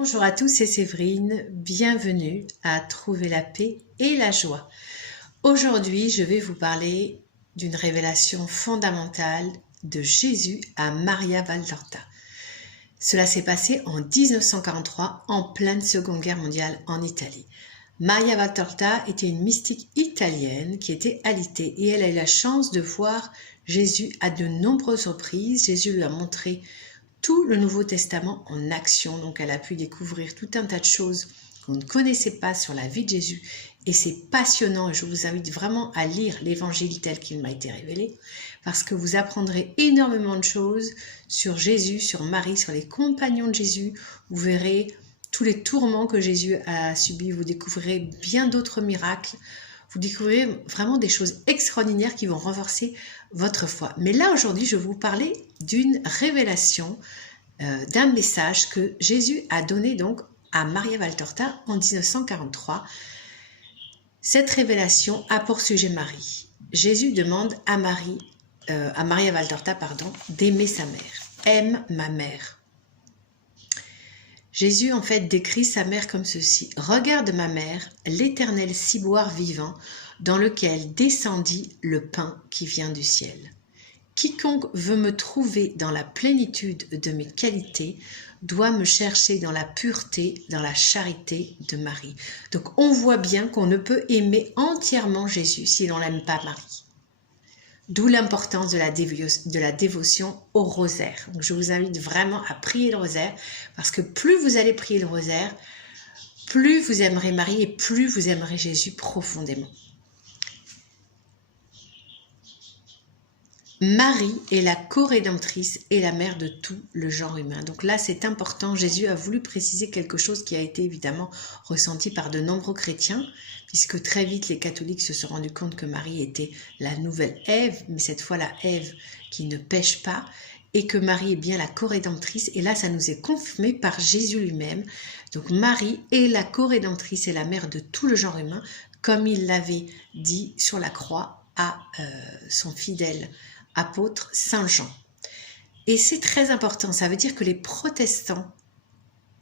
Bonjour à tous, c'est Séverine, bienvenue à Trouver la paix et la joie. Aujourd'hui, je vais vous parler d'une révélation fondamentale de Jésus à Maria Valtorta. Cela s'est passé en 1943, en pleine Seconde Guerre mondiale en Italie. Maria Valtorta était une mystique italienne qui était alitée et elle a eu la chance de voir Jésus à de nombreuses reprises. Jésus lui a montré tout le Nouveau Testament en action. Donc elle a pu découvrir tout un tas de choses qu'on ne connaissait pas sur la vie de Jésus. Et c'est passionnant et je vous invite vraiment à lire l'évangile tel qu'il m'a été révélé parce que vous apprendrez énormément de choses sur Jésus, sur Marie, sur les compagnons de Jésus. Vous verrez tous les tourments que Jésus a subis. Vous découvrirez bien d'autres miracles. Vous découvrirez vraiment des choses extraordinaires qui vont renforcer votre foi. Mais là, aujourd'hui, je vais vous parler d'une révélation, d'un message que Jésus a donné donc à Maria Valtorta en 1943. Cette révélation a pour sujet Marie. Jésus demande à Maria Valtorta, d'aimer sa mère. Aime ma mère. Jésus, en fait, décrit sa mère comme ceci. « Regarde ma mère, l'éternel ciboire vivant, dans lequel descendit le pain qui vient du ciel. Quiconque veut me trouver dans la plénitude de mes qualités doit me chercher dans la pureté, dans la charité de Marie. » Donc, on voit bien qu'on ne peut aimer entièrement Jésus si l'on n'aime pas Marie. D'où l'importance de la dévotion au rosaire. Donc, je vous invite vraiment à prier le rosaire parce que plus vous allez prier le rosaire, plus vous aimerez Marie et plus vous aimerez Jésus profondément. Marie est la co-rédemptrice et la mère de tout le genre humain. Donc là, c'est important. Jésus a voulu préciser quelque chose qui a été évidemment ressenti par de nombreux chrétiens, puisque très vite, les catholiques se sont rendus compte que Marie était la nouvelle Ève, mais cette fois la Ève qui ne pêche pas, et que Marie est bien la co-rédemptrice. Et là, ça nous est confirmé par Jésus lui-même. Donc Marie est la co-rédemptrice et la mère de tout le genre humain, comme il l'avait dit sur la croix à son fidèle apôtre Saint Jean. Et c'est très important, ça veut dire que les protestants,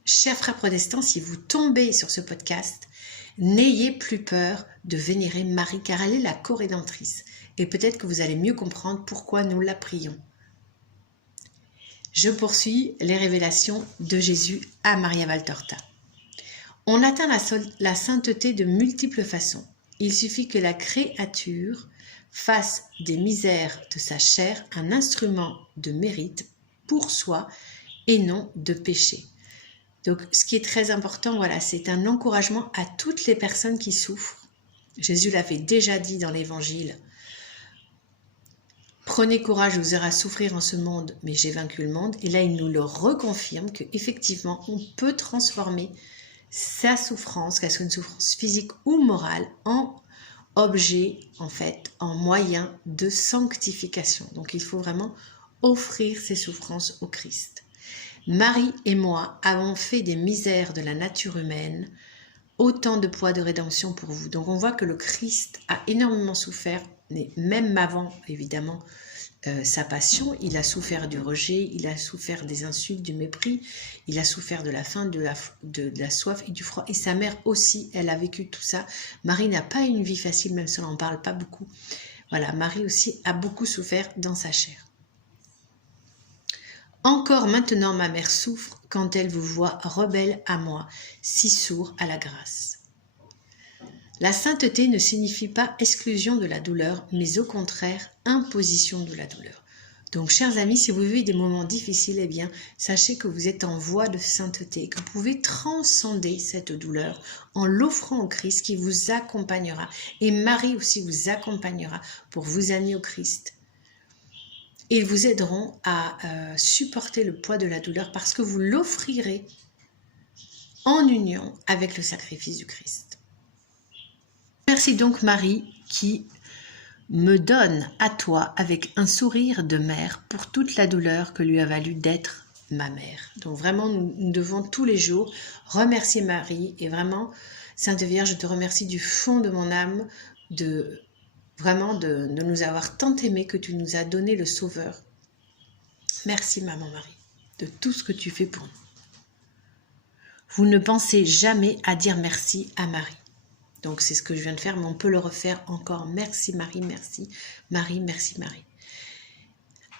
chers frères protestants, si vous tombez sur ce podcast, n'ayez plus peur de vénérer Marie, car elle est la co-rédemptrice. Et peut-être que vous allez mieux comprendre pourquoi nous la prions. Je poursuis les révélations de Jésus à Maria Valtorta. On atteint la sainteté de multiples façons. Il suffit que la créature fasse des misères de sa chair un instrument de mérite pour soi et non de péché. Donc, ce qui est très important, voilà, c'est un encouragement à toutes les personnes qui souffrent. Jésus l'avait déjà dit dans l'Évangile. Prenez courage, vous aurez à souffrir en ce monde, mais j'ai vaincu le monde. Et là, il nous le reconfirme qu'effectivement, on peut transformer sa souffrance, qu'elle soit une souffrance physique ou morale, en objet, en fait, en moyen de sanctification. Donc, il faut vraiment offrir ses souffrances au Christ. Marie et moi avons fait des misères de la nature humaine, autant de poids de rédemption pour vous. Donc, on voit que le Christ a énormément souffert, même avant, évidemment, sa passion. Il a souffert du rejet, il a souffert des insultes, du mépris, il a souffert de la faim, de la soif et du froid. Et sa mère aussi, elle a vécu tout ça. Marie n'a pas une vie facile, même si on n'en parle pas beaucoup. Voilà, Marie aussi a beaucoup souffert dans sa chair. Encore maintenant, ma mère souffre quand elle vous voit rebelle à moi, si sourd à la grâce. La sainteté ne signifie pas exclusion de la douleur, mais au contraire, imposition de la douleur. Donc, chers amis, si vous vivez des moments difficiles, eh bien, sachez que vous êtes en voie de sainteté, que vous pouvez transcender cette douleur en l'offrant au Christ qui vous accompagnera. Et Marie aussi vous accompagnera pour vous amener au Christ. Ils vous aideront à supporter le poids de la douleur parce que vous l'offrirez en union avec le sacrifice du Christ. Merci donc Marie qui me donne à toi avec un sourire de mère pour toute la douleur que lui a valu d'être ma mère. Donc vraiment, nous devons tous les jours remercier Marie et vraiment, Sainte Vierge, je te remercie du fond de mon âme de nous avoir tant aimés que tu nous as donné le Sauveur. Merci Maman Marie de tout ce que tu fais pour nous. vous ne pensez jamais à dire merci à Marie. Donc c'est ce que je viens de faire, mais on peut le refaire encore. Merci Marie, merci Marie, merci Marie.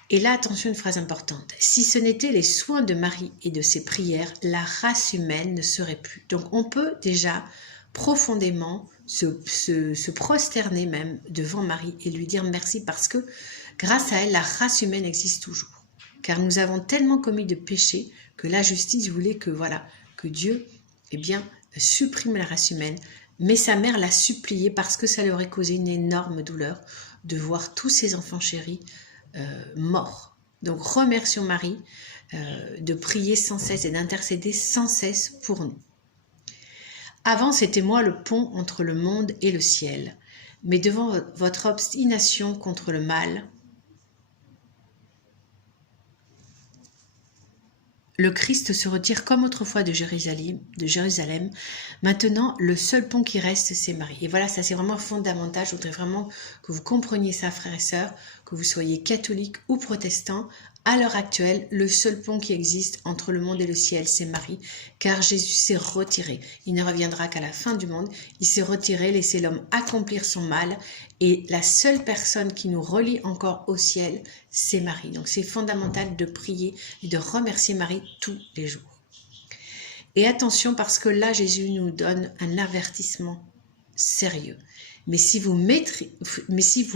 Et là, attention, une phrase importante. Si ce n'était les soins de Marie et de ses prières, la race humaine ne serait plus. Donc on peut déjà profondément se prosterner même devant Marie et lui dire merci parce que grâce à elle, la race humaine existe toujours. Car nous avons tellement commis de péchés que la justice voulait que, que Dieu, supprime la race humaine. Mais sa mère l'a supplié parce que ça lui aurait causé une énorme douleur de voir tous ses enfants chéris morts. Donc remercions Marie de prier sans cesse et d'intercéder sans cesse pour nous. Avant, c'était moi le pont entre le monde et le ciel. Mais devant votre obstination contre le mal, le Christ se retire comme autrefois de Jérusalem. Maintenant, le seul pont qui reste, c'est Marie. Et voilà, ça c'est vraiment fondamental. Je voudrais vraiment que vous compreniez ça, frères et sœurs, que vous soyez catholiques ou protestants. À l'heure actuelle, le seul pont qui existe entre le monde et le ciel, c'est Marie, car Jésus s'est retiré. Il ne reviendra qu'à la fin du monde. Il s'est retiré, laissé l'homme accomplir son mal, et la seule personne qui nous relie encore au ciel, c'est Marie. Donc c'est fondamental de prier et de remercier Marie tous les jours. Et attention, parce que là, Jésus nous donne un avertissement sérieux. Mais si vous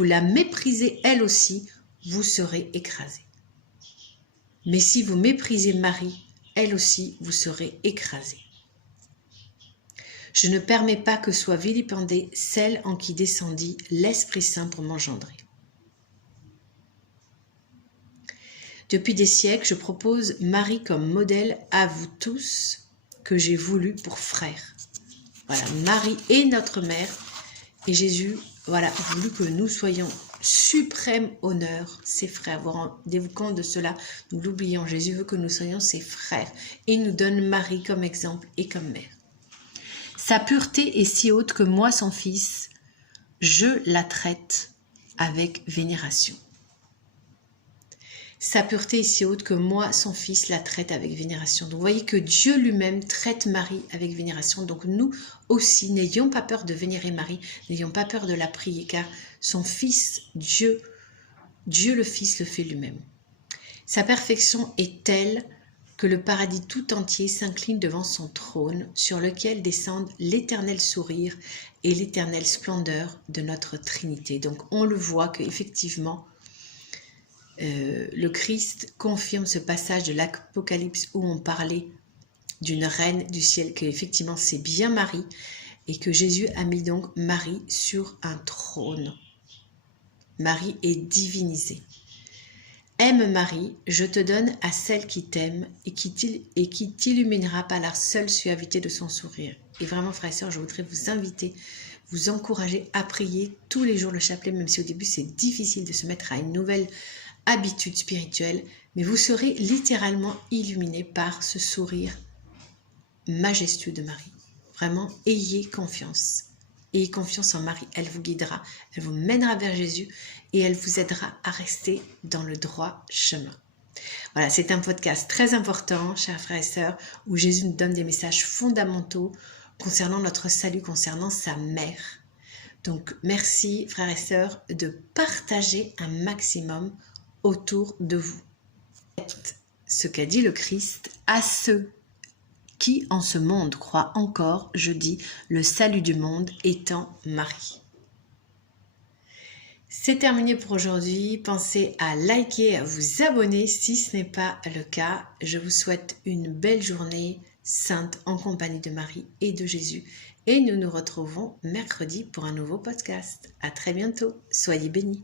la méprisez elle aussi, vous serez écrasés. Mais si vous méprisez Marie, elle aussi, vous serez écrasés. Je ne permets pas que soit vilipendée celle en qui descendit l'Esprit Saint pour m'engendrer. Depuis des siècles, je propose Marie comme modèle à vous tous que j'ai voulu pour frère. Voilà, Marie est notre mère et Jésus, voulu que nous soyons suprême honneur, ses frères. Vous rendez-vous compte de cela? Nous l'oublions. Jésus veut que nous soyons ses frères et nous donne Marie comme exemple et comme mère. Sa pureté est si haute que moi, son fils, je la traite avec vénération. Sa pureté est si haute que moi, son fils, la traite avec vénération. Donc vous voyez que Dieu lui-même traite Marie avec vénération. Donc nous aussi, n'ayons pas peur de vénérer Marie, n'ayons pas peur de la prier, car son fils, Dieu le Fils le fait lui-même. Sa perfection est telle que le paradis tout entier s'incline devant son trône, sur lequel descendent l'éternel sourire et l'éternelle splendeur de notre Trinité. Donc on le voit qu'effectivement, le Christ confirme ce passage de l'Apocalypse où on parlait d'une reine du ciel, que effectivement c'est bien Marie, et que Jésus a mis donc Marie sur un trône. Marie est divinisée. Aime Marie, je te donne à celle qui t'aime et qui t'illuminera par la seule suavité de son sourire. Et vraiment, frères et sœurs, je voudrais vous inviter, vous encourager à prier tous les jours le chapelet, même si au début c'est difficile de se mettre à une nouvelle habitude spirituelle, mais vous serez littéralement illuminé par ce sourire majestueux de Marie. Vraiment, ayez confiance. Ayez confiance en Marie, elle vous guidera, elle vous mènera vers Jésus et elle vous aidera à rester dans le droit chemin. Voilà, c'est un podcast très important, chers frères et sœurs, où Jésus nous donne des messages fondamentaux concernant notre salut, concernant sa mère. Donc, merci, frères et sœurs, de partager un maximum autour de vous. Ce qu'a dit le Christ à ceux qui en ce monde croient encore, je dis, le salut du monde étant Marie. C'est terminé pour aujourd'hui. Pensez à liker, à vous abonner si ce n'est pas le cas. Je vous souhaite une belle journée sainte en compagnie de Marie et de Jésus. Et nous nous retrouvons mercredi pour un nouveau podcast. À très bientôt. Soyez bénis.